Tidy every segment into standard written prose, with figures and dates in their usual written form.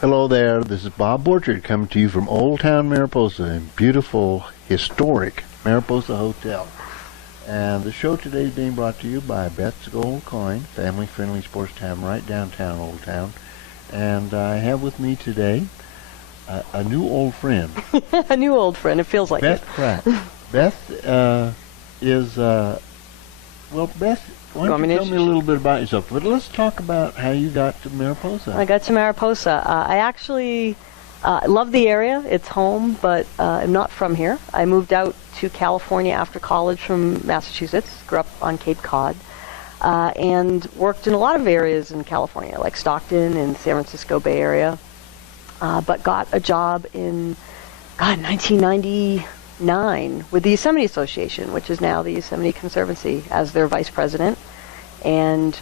Hello there, this is Bob Borchard coming to you from Old Town Mariposa in beautiful, historic Mariposa Hotel. And the show today is being brought to you by Beth's Gold Coin, family-friendly sports town right downtown Old Town. And I have with me today a new old friend. A new old friend, it feels like Beth it. Pratt. Beth is, well, Beth, why don't you tell me a little bit about yourself? But let's talk about how you got to Mariposa. I got to Mariposa. I actually love the area. It's home, but I'm not from here. I moved out to California after college from Massachusetts, grew up on Cape Cod, and worked in a lot of areas in California, like Stockton and San Francisco Bay Area, but got a job in, 1999 with the Yosemite Association, which is now the Yosemite Conservancy, as their vice president, and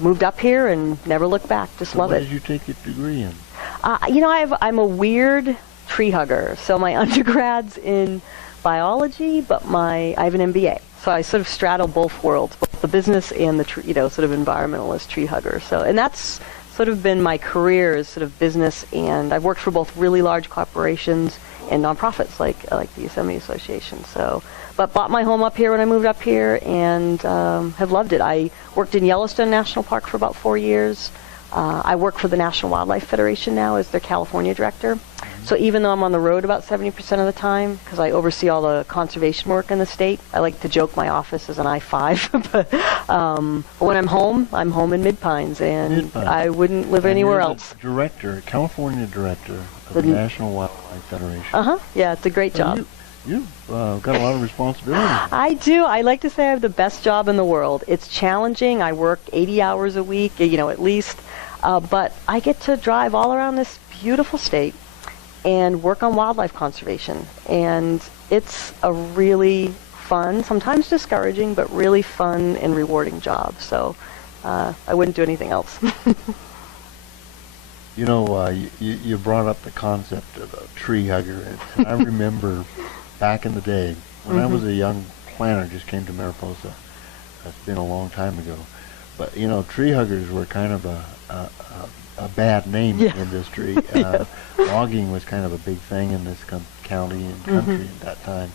moved up here and never looked back. Just love it. What did you take your degree in? I'm a weird tree hugger. So my undergrad's in biology, but I have an MBA. So I sort of straddle both worlds, both the business and the sort of environmentalist tree hugger. So, and that's sort of been my career, is sort of business, and I've worked for both really large corporations and nonprofits like the Yosemite Association. So, but bought my home up here when I moved up here, and have loved it. I worked in Yellowstone National Park for about 4 years. I work for the National Wildlife Federation now as their California director. So even though I'm on the road about 70% of the time, because I oversee all the conservation work in the state, I like to joke my office is an I-5. but when I'm home in Midpines, and I wouldn't live anywhere else. California director of the National Wildlife Federation. Yeah, it's a great job. You've got a lot of responsibility. I do. I like to say I have the best job in the world. It's challenging. I work 80 hours a week, at least. But I get to drive all around this beautiful state and work on wildlife conservation. And it's a really fun, sometimes discouraging, but really fun and rewarding job. So I wouldn't do anything else. You brought up the concept of a tree hugger. And I remember back in the day when I was a young planter, just came to Mariposa. That's been a long time ago. But, tree huggers were kind of a bad name in the industry. Logging was kind of a big thing in this county and country at that time.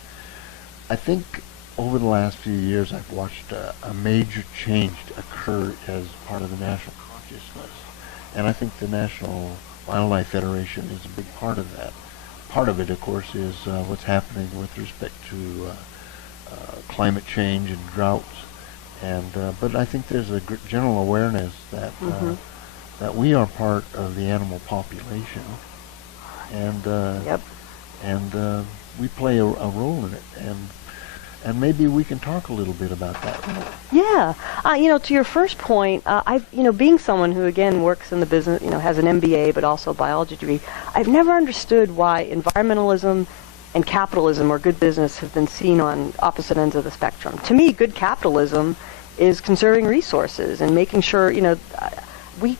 I think over the last few years I've watched a major change occur as part of the national consciousness. And I think the National Wildlife Federation is a big part of that. Part of it, of course, is what's happening with respect to climate change and droughts. And but I think there's a general awareness that that we are part of the animal population, and we play a role in it, and maybe we can talk a little bit about that. Yeah, to your first point, being someone who again works in the business, has an MBA but also a biology degree, I've never understood why environmentalism and capitalism or good business have been seen on opposite ends of the spectrum. To me, good capitalism is conserving resources and making sure, we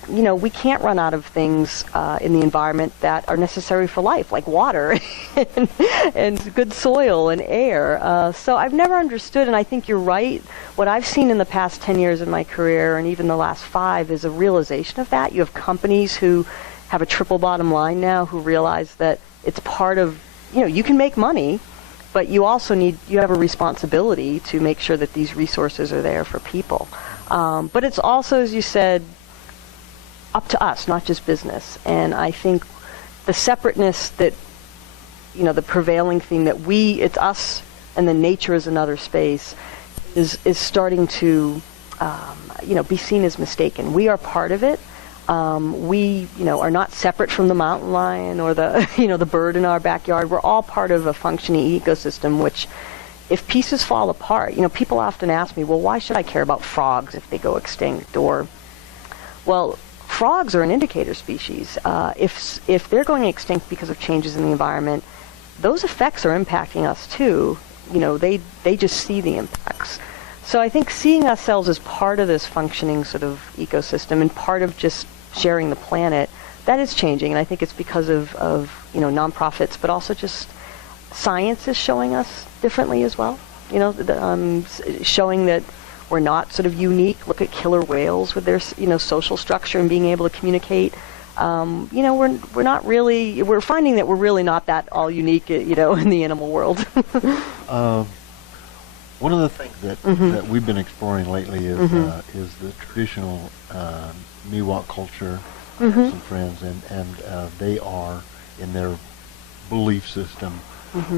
can't run out of things in the environment that are necessary for life, like water and good soil and air. So I've never understood, and I think you're right. What I've seen in the past 10 years in my career, and even the last 5, is a realization of that. You have companies who have a triple bottom line now, who realize that it's part of, you can make money, but you also you have a responsibility to make sure that these resources are there for people. But it's also, as you said, up to us, not just business. And I think the separateness that, the prevailing theme that it's us and then nature is another space is starting to, be seen as mistaken. We are part of it. We, are not separate from the mountain lion or the, the bird in our backyard. We're all part of a functioning ecosystem, which, if pieces fall apart, people often ask me, well, why should I care about frogs if they go extinct? Or, well, frogs are an indicator species. If they're going extinct because of changes in the environment, those effects are impacting us too. They just see the impacts. So I think seeing ourselves as part of this functioning sort of ecosystem and part of just sharing the planet, that is changing. And I think it's because of nonprofits, but also just science is showing us differently as well. Showing that we're not sort of unique. Look at killer whales with their social structure and being able to communicate. we're not really, we're finding that we're really not that all unique, in the animal world. One of the things that we've been exploring lately is the traditional Miwok culture. I have some friends, and they are, in their belief system,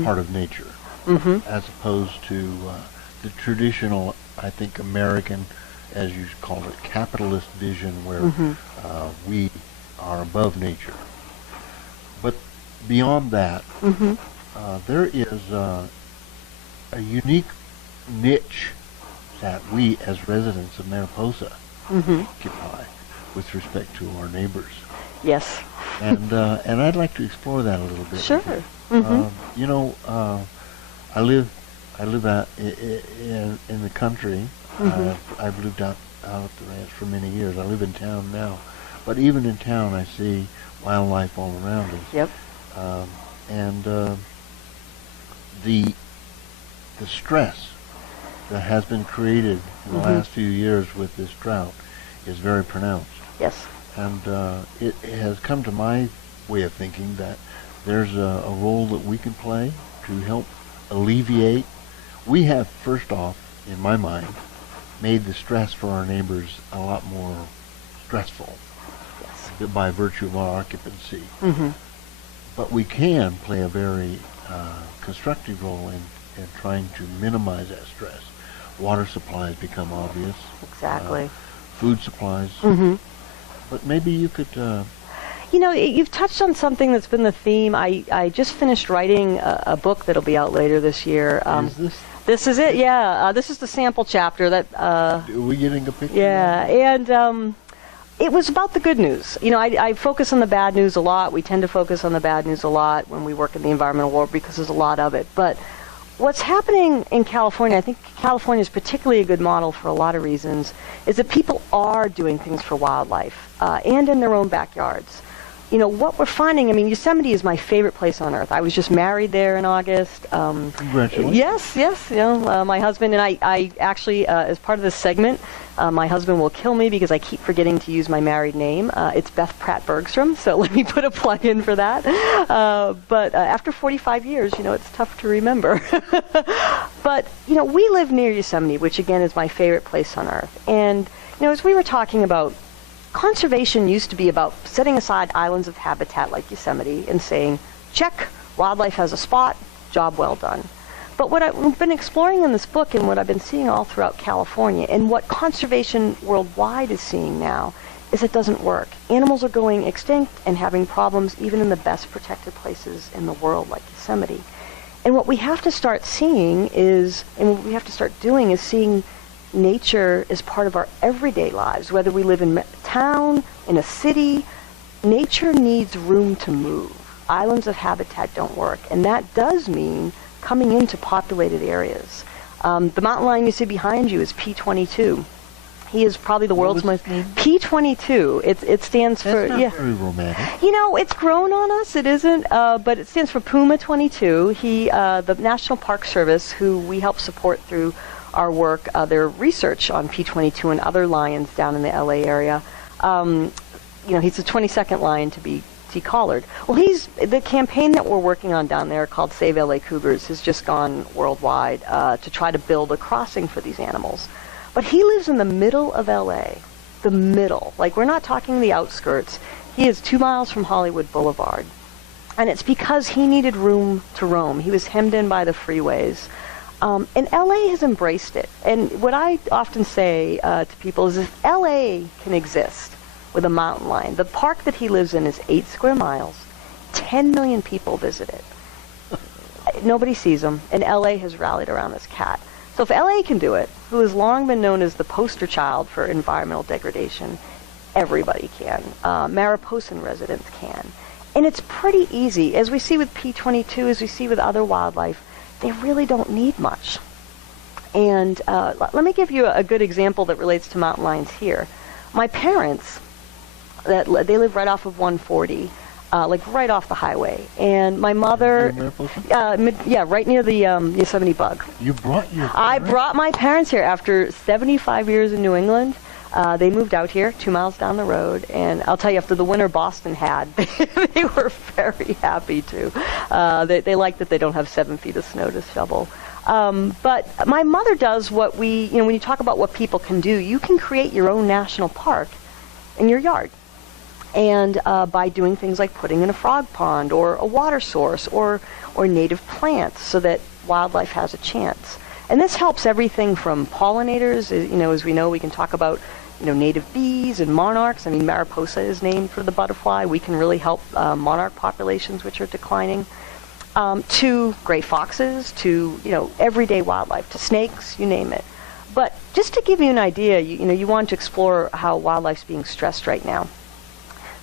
part of nature, as opposed to the traditional, I think, American, as you call it, capitalist vision, where we are above nature. But beyond that, there is a unique niche that we, as residents of Mariposa, occupy with respect to our neighbors. Yes. And I'd like to explore that a little bit. Sure. I live out in the country. I've lived out at the ranch for many years. I live in town now, but even in town, I see wildlife all around us. Yep. And the stress that has been created in the last few years with this drought is very pronounced. Yes. And it has come to my way of thinking that there's a role that we can play to help alleviate. We have, first off, in my mind, made the stress for our neighbors a lot more stressful by virtue of our occupancy. But we can play a very constructive role in trying to minimize that stress. Water supplies become obvious. Exactly. Food supplies. But maybe you could... you've touched on something that's been the theme. I just finished writing a book that'll be out later this year. Is this? This is it, yeah. This is the sample chapter that... Are we getting a picture? Yeah, and it was about the good news. I focus on the bad news a lot. We tend to focus on the bad news a lot when we work in the environmental world because there's a lot of it. But what's happening in California, I think California is particularly a good model for a lot of reasons, is that people are doing things for wildlife and in their own backyards. What we're finding, Yosemite is my favorite place on earth. I was just married there in August. Congratulations. Yes. My husband and I actually, as part of this segment, my husband will kill me because I keep forgetting to use my married name. It's Beth Pratt-Bergstrom, so let me put a plug in for that. But after 45 years, it's tough to remember. But, we live near Yosemite, which again is my favorite place on earth. And, as we were talking about, conservation used to be about setting aside islands of habitat like Yosemite and saying, check, wildlife has a spot, job well done. But what I've been exploring in this book and what I've been seeing all throughout California and what conservation worldwide is seeing now is it doesn't work. Animals are going extinct and having problems even in the best protected places in the world like Yosemite. And what we have to start seeing is, and what we have to start doing is seeing nature is part of our everyday lives, whether we live in town, in a city. Nature needs room to move. Islands of habitat don't work, and that does mean coming into populated areas. The mountain lion you see behind you is P22. He is probably the world's most... P22. It stands for... That's not very romantic. It's grown on us. It isn't, but it stands for Puma 22. The National Park Service, who we help support through our work, their research on P22 and other lions down in the LA area. He's the 22nd lion to be decollared. Well, the campaign that we're working on down there called Save LA Cougars has just gone worldwide to try to build a crossing for these animals. But he lives in the middle of LA, the middle. Like, we're not talking the outskirts. He is 2 miles from Hollywood Boulevard. And it's because he needed room to roam. He was hemmed in by the freeways. And LA has embraced it. And what I often say to people is if LA can exist with a mountain lion, the park that he lives in is 8 square miles, 10 million people visit it. Nobody sees him, and LA has rallied around this cat. So if LA can do it, who has long been known as the poster child for environmental degradation, everybody can. Mariposan residents can. And it's pretty easy. As we see with P22, as we see with other wildlife, they really don't need much. And let me give you a good example that relates to mountain lions here. My parents, they live right off of 140, right off the highway. And my mother, right near the Yosemite Bug. You brought your parents? I brought my parents here after 75 years in New England. They moved out here 2 miles down the road, and I'll tell you, after the winter Boston had, they were very happy to. They like that they don't have 7 feet of snow to shovel. But my mother does what we, when you talk about what people can do, you can create your own national park in your yard. And by doing things like putting in a frog pond or a water source or native plants so that wildlife has a chance. And this helps everything from pollinators, as we know, we can talk about, native bees and monarchs. I mean, Mariposa is named for the butterfly. We can really help monarch populations, which are declining, to gray foxes, to, everyday wildlife, to snakes, you name it. But just to give you an idea, you want to explore how wildlife's being stressed right now.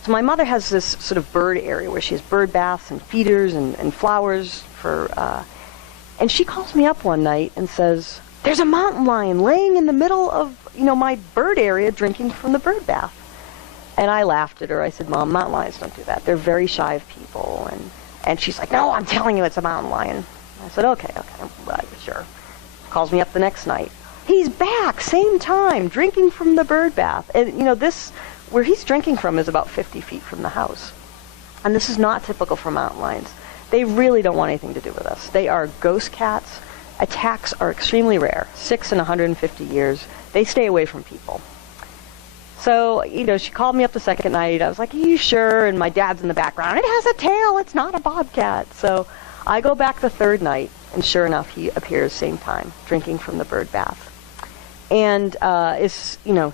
So my mother has this sort of bird area where she has bird baths and feeders and flowers for, and she calls me up one night and says, "There's a mountain lion laying in the middle of, my bird area drinking from the bird bath." And I laughed at her. I said, "Mom, mountain lions don't do that. They're very shy of people." And she's like, "No, I'm telling you it's a mountain lion." I said, okay, sure. Calls me up the next night. He's back, same time, drinking from the bird bath. And, where he's drinking from is about 50 feet from the house. And this is not typical for mountain lions. They really don't want anything to do with us. They are ghost cats. Attacks are extremely rare. 6 in 150 years. They stay away from people. So, she called me up the second night. I was like, "Are you sure?" And my dad's in the background. "It has a tail. It's not a bobcat." So I go back the third night, and sure enough, he appears same time, drinking from the bird bath. And,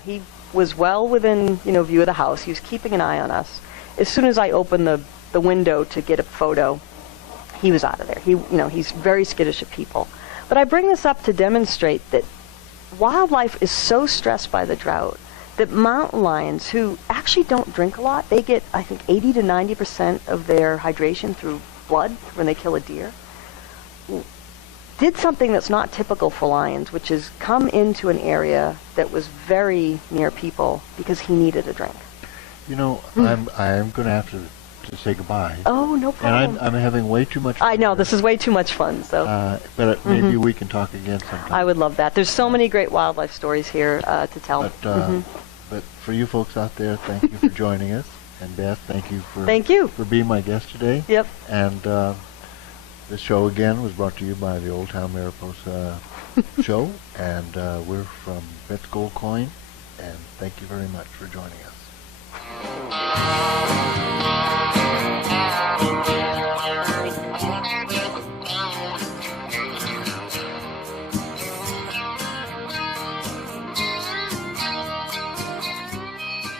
he was well within, view of the house. He was keeping an eye on us. As soon as I opened the window to get a photo, he was out of there. He's very skittish of people. But I bring this up to demonstrate that wildlife is so stressed by the drought that mountain lions, who actually don't drink a lot, they get, I think, 80 to 90% of their hydration through blood when they kill a deer, did something that's not typical for lions, which is come into an area that was very near people because he needed a drink. I'm going to have to say goodbye. Oh, no problem. And I'm having way too much fun. I know, this is way too much fun. So, but maybe we can talk again sometime. I would love that. There's so many great wildlife stories here to tell. But for you folks out there, thank you for joining us. And Beth, thank you for being my guest today. Yep. And this show again was brought to you by the Old Town Mariposa show. And we're from Beth's Gold Coin. And thank you very much for joining us.